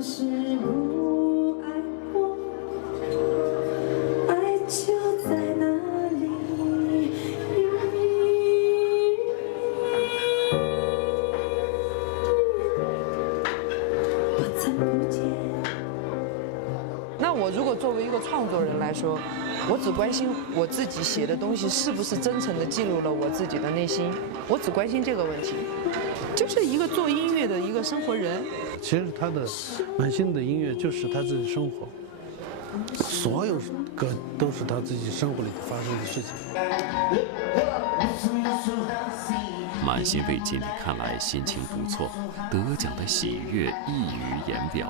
是不爱我，爱就在哪里。我曾不见。那我如果作为一个创作人来说，我只关心我自己写的东西是不是真诚地记录了我自己的内心，我只关心这个问题。就是一个做音乐的一个生活人。其实他的满心的音乐就是他自己生活，所有歌都是他自己生活里发生的事情。满心为经理看来心情不错，得奖的喜悦溢于言表。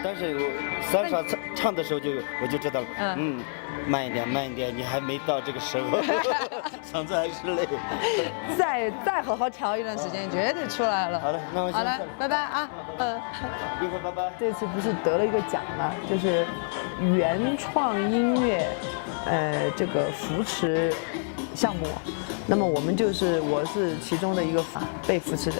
但是三傻唱的时候我就知道了，慢一点，慢一点，你还没到这个时候，嗓子还是累。再好好调一段时间，绝对出来了。好了，那我好了，拜拜啊，一会儿拜拜。这次不是得了一个奖吗？就是原创音乐，这个扶持项目。那么我是其中的一个被扶持人。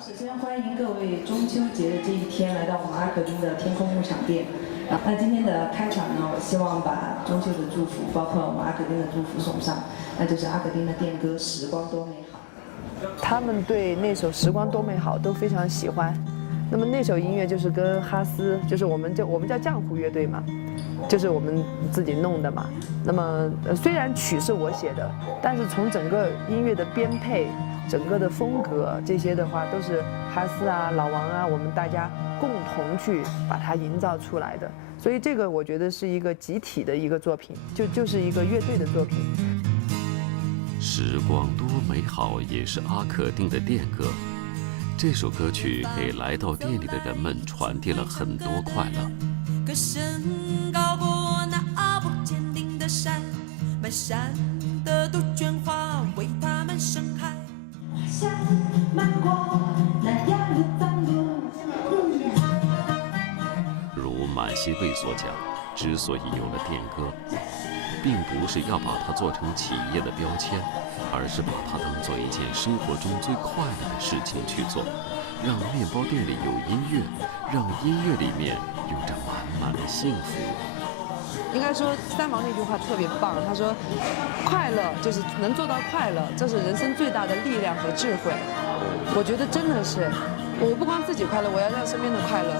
首先欢迎各位中秋节的这一天来到我们阿克丁的天空牧场店。那今天的开场呢，我希望把中秋的祝福，包括我们阿克丁的祝福送上，那就是阿克丁的电歌《时光多美好》。他们对那首《时光多美好》都非常喜欢。那么那首音乐就是跟哈斯，就是我们叫浆糊乐队嘛，就是我们自己弄的嘛。那么虽然曲是我写的，但是从整个音乐的编配、整个的风格这些的话，都是哈斯啊、老王啊，我们大家共同去把它营造出来的。所以这个我觉得是一个集体的一个作品，就是一个乐队的作品。时光多美好也是阿克丁的电歌。这首歌曲给来到店里的人们传递了很多快乐。歌声高过那不坚定的山，满山的杜鹃花为他们盛开。像漫过那样的道路。如满心卫所讲，之所以有了电歌，并不是要把它做成企业的标签，而是把它当做一件生活中最快乐的事情去做，让面包店里有音乐，让音乐里面有着满满的幸福。应该说三毛那句话特别棒，他说快乐就是能做到快乐，这是人生最大的力量和智慧。我觉得真的是，我不光自己快乐，我要让身边的快乐。